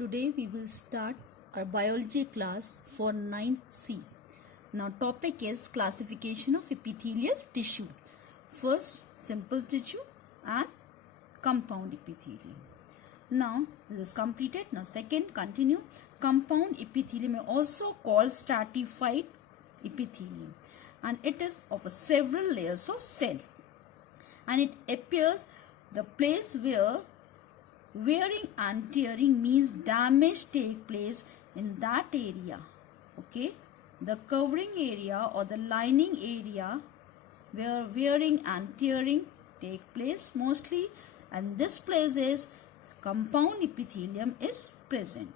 Today we will start our biology class for 9th C. Now topic is classification of epithelial tissue. First, simple tissue and compound epithelium. Now this is completed. Now second, continue. Compound epithelium is also called stratified epithelium, and it is of several layers of cell, and it appears the place where wearing and tearing means damage take place in that area. Okay, the covering area or the lining area where wearing and tearing take place mostly, and this place is compound epithelium is present.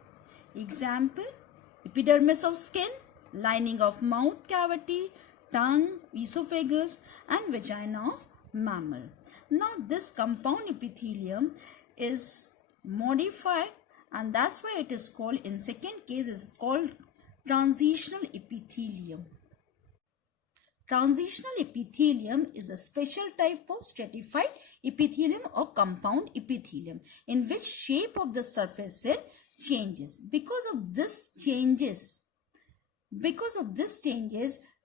Example: epidermis of skin, lining of mouth cavity, tongue, esophagus, and vagina of mammal. Now this compound epithelium is modified, and that's why it is called, in second case, it is called transitional epithelium. Transitional epithelium is a special type of stratified epithelium or compound epithelium in which shape of the surface cell changes. Because of this changes,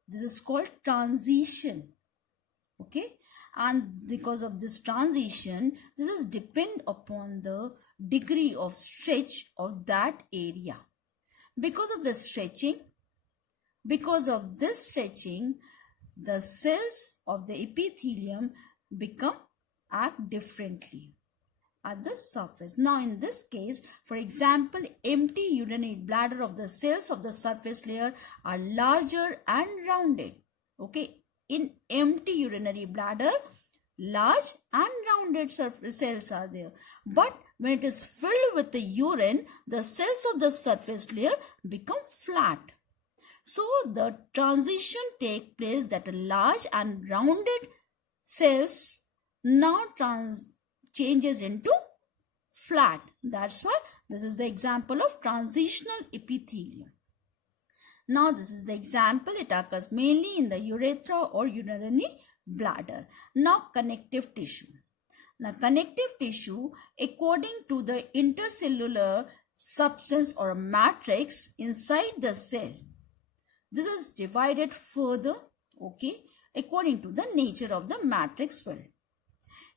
this is called transition. Okay, and because of this transition, this is depend upon the degree of stretch of that area. Because of this stretching, the cells of the epithelium act differently at the surface. Now in this case, for example, empty urinary bladder of the cells of the surface layer are larger and rounded. Okay, in empty urinary bladder, large and rounded surface cells are there. But when it is filled with the urine, the cells of the surface layer become flat. So the transition takes place that large and rounded cells now changes into flat. That's why this is the example of transitional epithelium. Now this is the example. It occurs mainly in the urethra or urinary bladder. Now connective tissue. Now connective tissue, according to the intercellular substance or matrix inside the cell, this is divided further, okay, according to the nature of the matrix filled.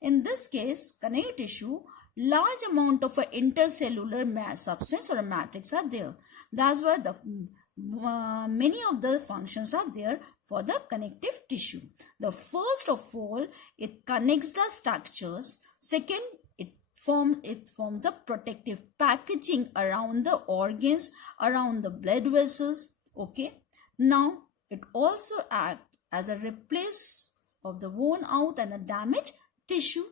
In this case, connective tissue, large amount of intercellular substance or a matrix are there. That's why the many of the functions are there for the connective tissue. The first of all, it connects the structures. Second, it forms the protective packaging around the organs, around the blood vessels. Okay, now it also acts as a replace of the worn out and a damaged tissue,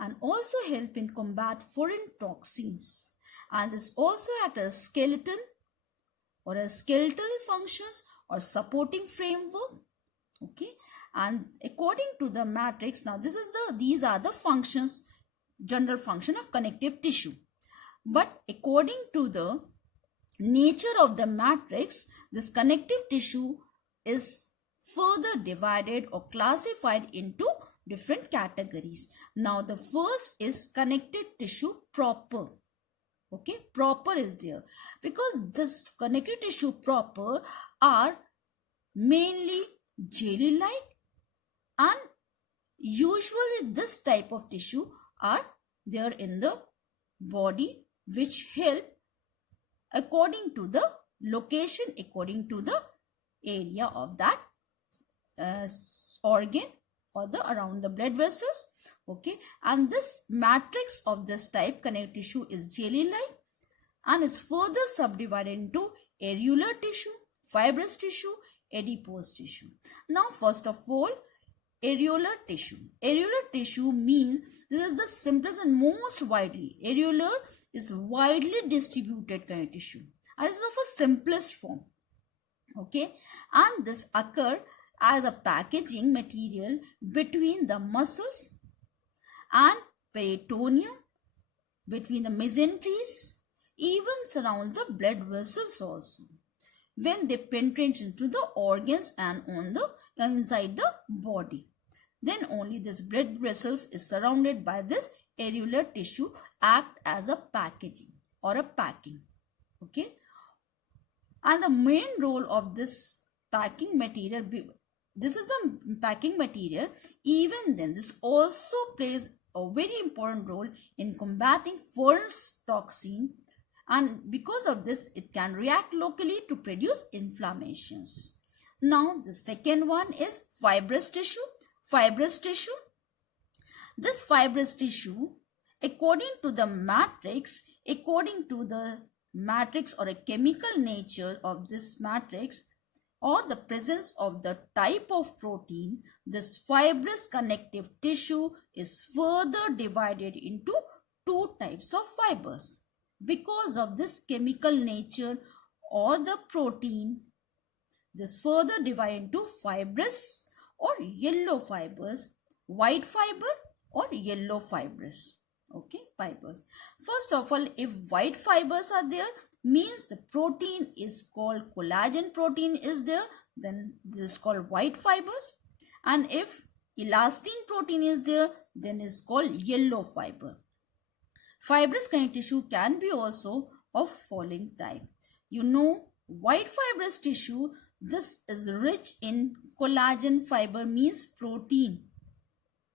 and also help in combat foreign toxins, and this also acts as skeleton or a skeletal functions or supporting framework. Okay, and according to the matrix, now these are the functions, general function of connective tissue. But according to the nature of the matrix, this connective tissue is further divided or classified into different categories. Now the first is connective tissue proper. Okay, proper is there because this connective tissue proper are mainly jelly-like, and usually this type of tissue are there in the body, which help according to the location, according to the area of that organ or the around the blood vessels. Okay, and this matrix of this type connective tissue is jelly-like and is further subdivided into areolar tissue, fibrous tissue, adipose tissue. Now first of all, areolar tissue. Areolar tissue means this is the simplest and most widely. Areolar is widely distributed connective tissue, and this is of a simplest form. Okay, and this occur as a packaging material between the muscles and peritoneum, between the mesenteries, even surrounds the blood vessels also. When they penetrate into the organs and on the inside the body, then only this blood vessels is surrounded by this areolar tissue act as a packaging. or a packing. Okay, and the main role of this packing material, this is the packing material, even then this also plays a very important role in combating foreign toxin, and because of this it can react locally to produce inflammations. Now the second one is fibrous tissue. Fibrous tissue, this fibrous tissue, according to the matrix or a chemical nature of this matrix, or the presence of the type of protein, this fibrous connective tissue is further divided into two types of fibers. Because of this chemical nature or the protein, this further divided into fibrous or yellow fibers, white fiber or yellow fibers. Okay, fibers. First of all, if white fibers are there, means the protein is called collagen protein is there, then this is called white fibers. And if elastin protein is there, then it's called yellow fiber. Fibrous connective tissue can be also of following type. You know, white fibrous tissue, this is rich in collagen fiber, means protein.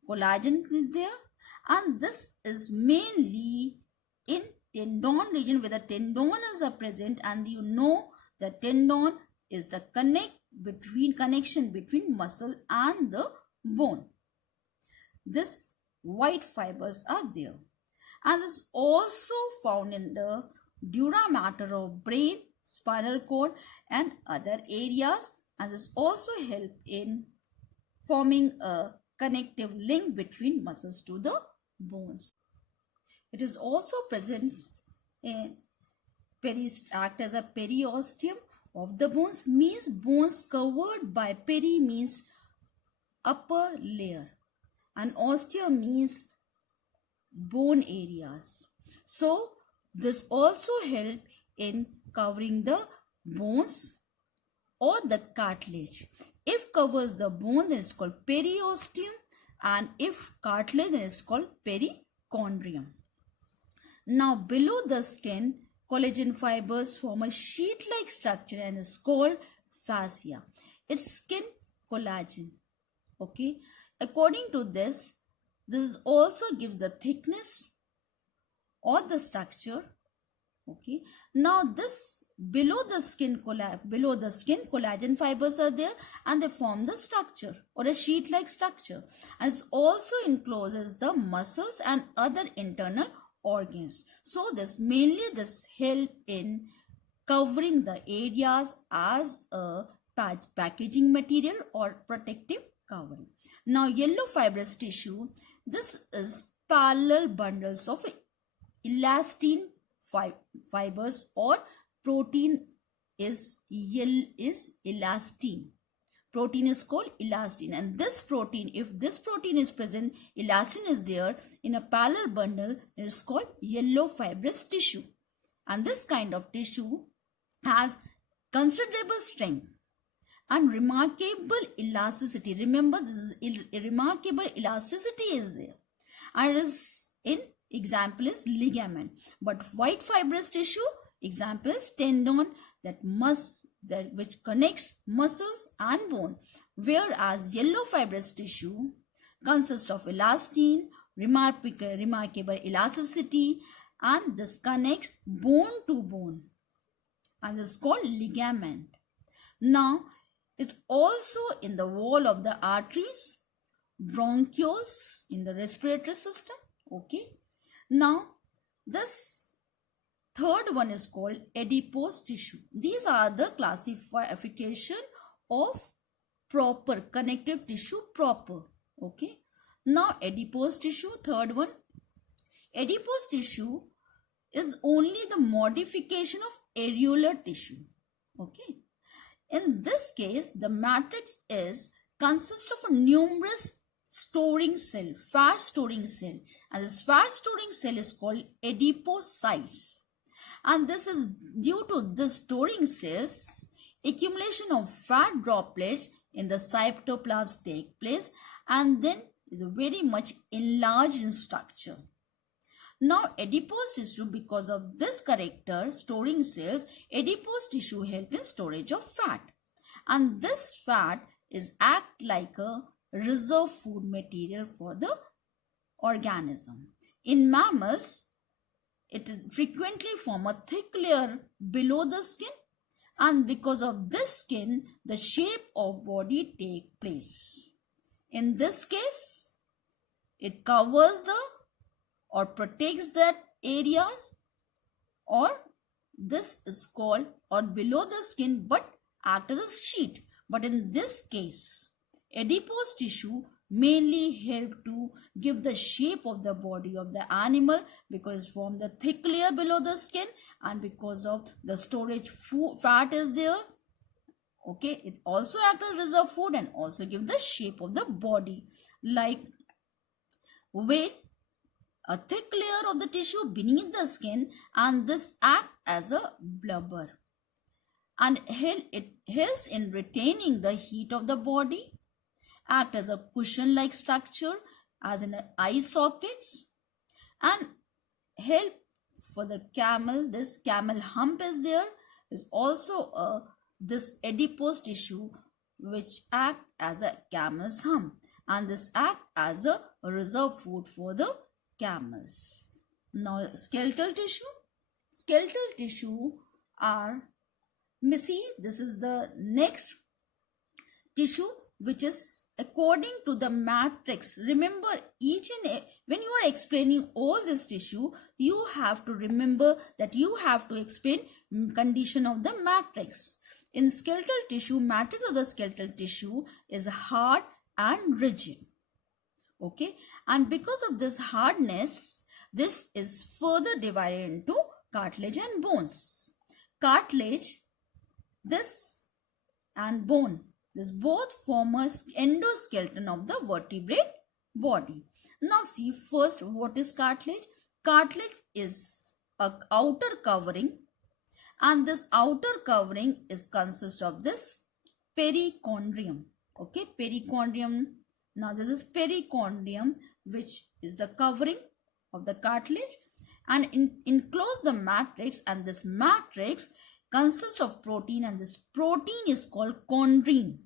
Collagen is there, and this is mainly in tendon region where the tendons are present, and you know the tendon is the connection between muscle and the bone. This white fibers are there, and is also found in the dura mater of brain, spinal cord and other areas, and this also help in forming a connective link between muscles to the bones. It is also present in act as a periosteum of the bones, means bones covered by peri means upper layer, and osteum means bone areas. So this also help in covering the bones or the cartilage. If covers the bone, then it's called periosteum, and if cartilage, then it's called perichondrium. Now below the skin, collagen fibers form a sheet-like structure and is called fascia. It's skin collagen. Okay, according to this also gives the thickness or the structure. Okay, now this below the skin collagen fibers are there, and they form the structure or a sheet-like structure, and it also encloses the muscles and other internal organs. So this help in covering the areas as a packaging material or protective covering. Now yellow fibrous tissue, this is parallel bundles of elastin fibers, or protein is elastin. Protein is called elastin, and this protein, if this protein is present, elastin is there in a parallel bundle, it is called yellow fibrous tissue. And this kind of tissue has considerable strength and remarkable elasticity. Remember, this is remarkable elasticity is there, and is in example is ligament. But white fibrous tissue, example is tendon, which connects muscles and bone, whereas yellow fibrous tissue consists of elastin, remarkable elasticity, and this connects bone to bone, and this is called ligament. Now it's also in the wall of the arteries, bronchioles in the respiratory system. Okay, now this third one is called adipose tissue. These are the classification of proper connective tissue proper. Okay, now adipose tissue, third one. Adipose tissue is only the modification of areolar tissue. Okay, in this case the matrix consists of a numerous storing cell, fat storing cell, and this fat storing cell is called adipocytes. And this is due to this storing cells, accumulation of fat droplets in the cytoplasm take place, and then is very much enlarged in structure. Now adipose tissue, because of this character storing cells, adipose tissue help in storage of fat, and this fat is act like a reserve food material for the organism. In mammals, it is frequently form a thick layer below the skin, and because of this skin, the shape of body take place. In this case, it covers the or protects that areas, or this is called or below the skin but act as a sheet. But in this case, adipose tissue mainly help to give the shape of the body of the animal, because from the thick layer below the skin and because of the storage fat is there. Okay, it also act as reserve food and also give the shape of the body, like weight, a thick layer of the tissue beneath the skin, and this act as a blubber, and it helps in retaining the heat of the body, act as a cushion like structure as in eye sockets, and help for the camel. This camel hump is there, is also this adipose tissue which act as a camel's hump, and this act as a reserve food for the camels. Now skeletal tissue. Skeletal tissue are, see, this is the next tissue which is according to the matrix. Remember, when you are explaining all this tissue, you have to remember that you have to explain condition of the matrix. In skeletal tissue, matrix of the skeletal tissue is hard and rigid. Okay, and because of this hardness, this is further divided into cartilage and bones. Cartilage, this and bone, this both form a endoskeleton of the vertebrate body. Now see first what is cartilage. Cartilage is a outer covering, and this outer covering is consist of this perichondrium. Okay, perichondrium. Now this is perichondrium, which is the covering of the cartilage, and enclose the matrix, and this matrix consists of protein, and this protein is called chondrine,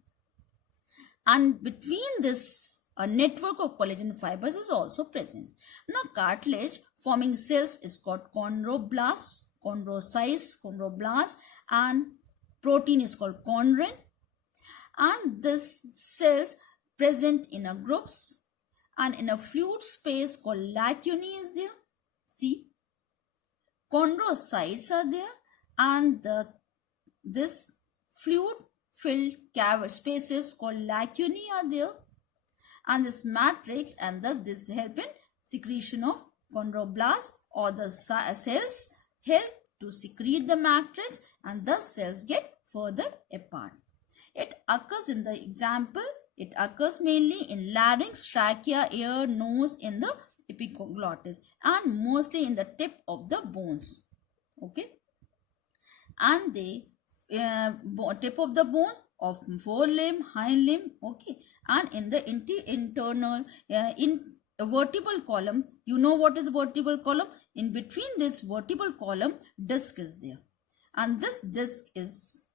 and between this a network of collagen fibers is also present. Now cartilage forming cells is called chondroblasts, chondrocytes, chondroblast, and protein is called chondrin, and this cells present in a groups, and in a fluid space called lacunae is there. See, chondrocytes are there, and this fluid filled spaces called lacunae are there, and this matrix, and thus this help in secretion of chondroblast, or the cells help to secrete the matrix, and thus cells get further apart. It occurs in the example, it occurs mainly in larynx, trachea, ear, nose, in the epiglottis, and mostly in the tip of the bones. Okay, and the tip of the bones of forelimb, hind limb. Okay, and in the internal in a vertebral column, you know what is vertebral column? In between this vertebral column, disc is there, and this disc is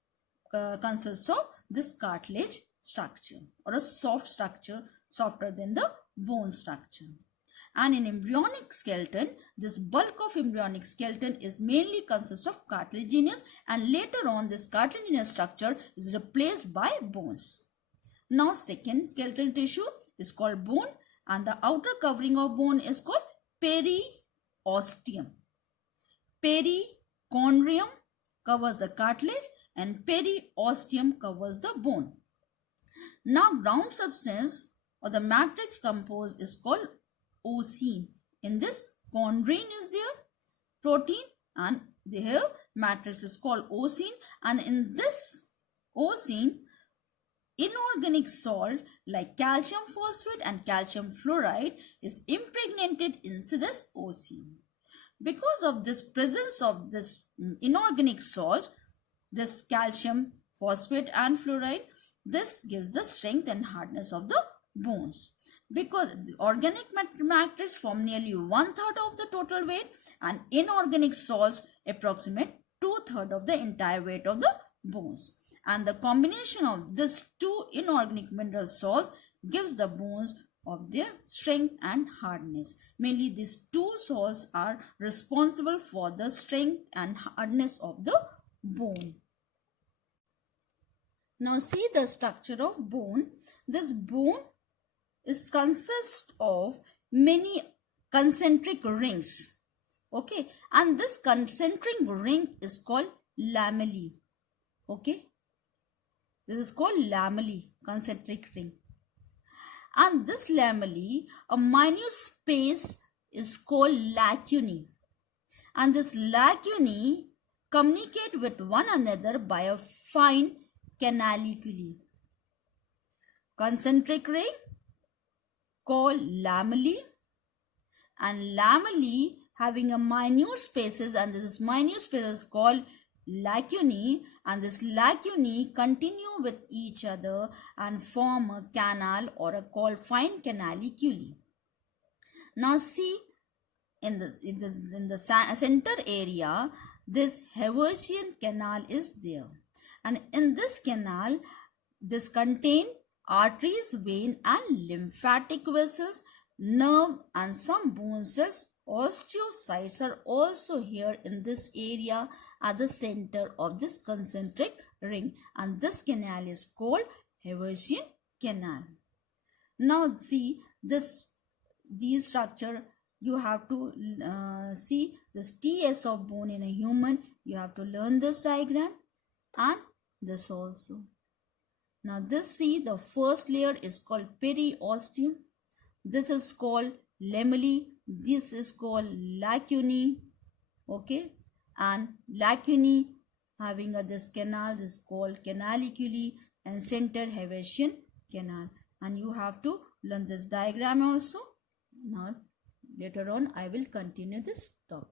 consists of this cartilage structure, or a soft structure, softer than the bone structure. And in embryonic skeleton, this bulk of embryonic skeleton is mainly consists of cartilaginous, and later on this cartilaginous structure is replaced by bones. Now second skeletal tissue is called bone, and the outer covering of bone is called periosteum. Perichondrium covers the cartilage, and periosteum covers the bone. Now ground substance or the matrix composed is called oocyne. In this, chondrine is there, protein, and here matrix is called oocyne, and in this oocyne, inorganic salt like calcium phosphate and calcium fluoride is impregnated into this oocyne. Because of this presence of this inorganic salt, this calcium phosphate and fluoride, this gives the strength and hardness of the bones. because organic matters form nearly 1/3 of the total weight and inorganic salts approximate 2/3 of the entire weight of the bones. And the combination of these two inorganic mineral salts gives the bones of their strength and hardness. Mainly these two salts are responsible for the strength and hardness of the bone. Now see the structure of bone. This bone consists of many concentric rings. Okay, and this concentric ring is called lamellae. Okay, this is called lamellae, concentric ring. And this lamellae, a minute space is called lacunae. And this lacunae communicate with one another by a fine canaliculi. Concentric ring called lamellae, and lamellae having a minute spaces, and this minute spaces called lacunae, and this lacunae continue with each other and form a canal or a called fine canaliculi. Now see in the center area, this Haversian canal is there, and in this canal this contain arteries, vein and lymphatic vessels, nerve and some bone cells. Osteocytes are also here in this area at the center of this concentric ring, and this canal is called Haversian canal. Now see these structure. You have to see this TS of bone in a human. You have to learn this diagram and this also. Now this, see, the first layer is called periosteum. This is called lamellae. This is called lacunae. Okay, and lacunae having this canal, this is called canaliculi, and center Haversian canal. And you have to learn this diagram also. Now later on I will continue this topic.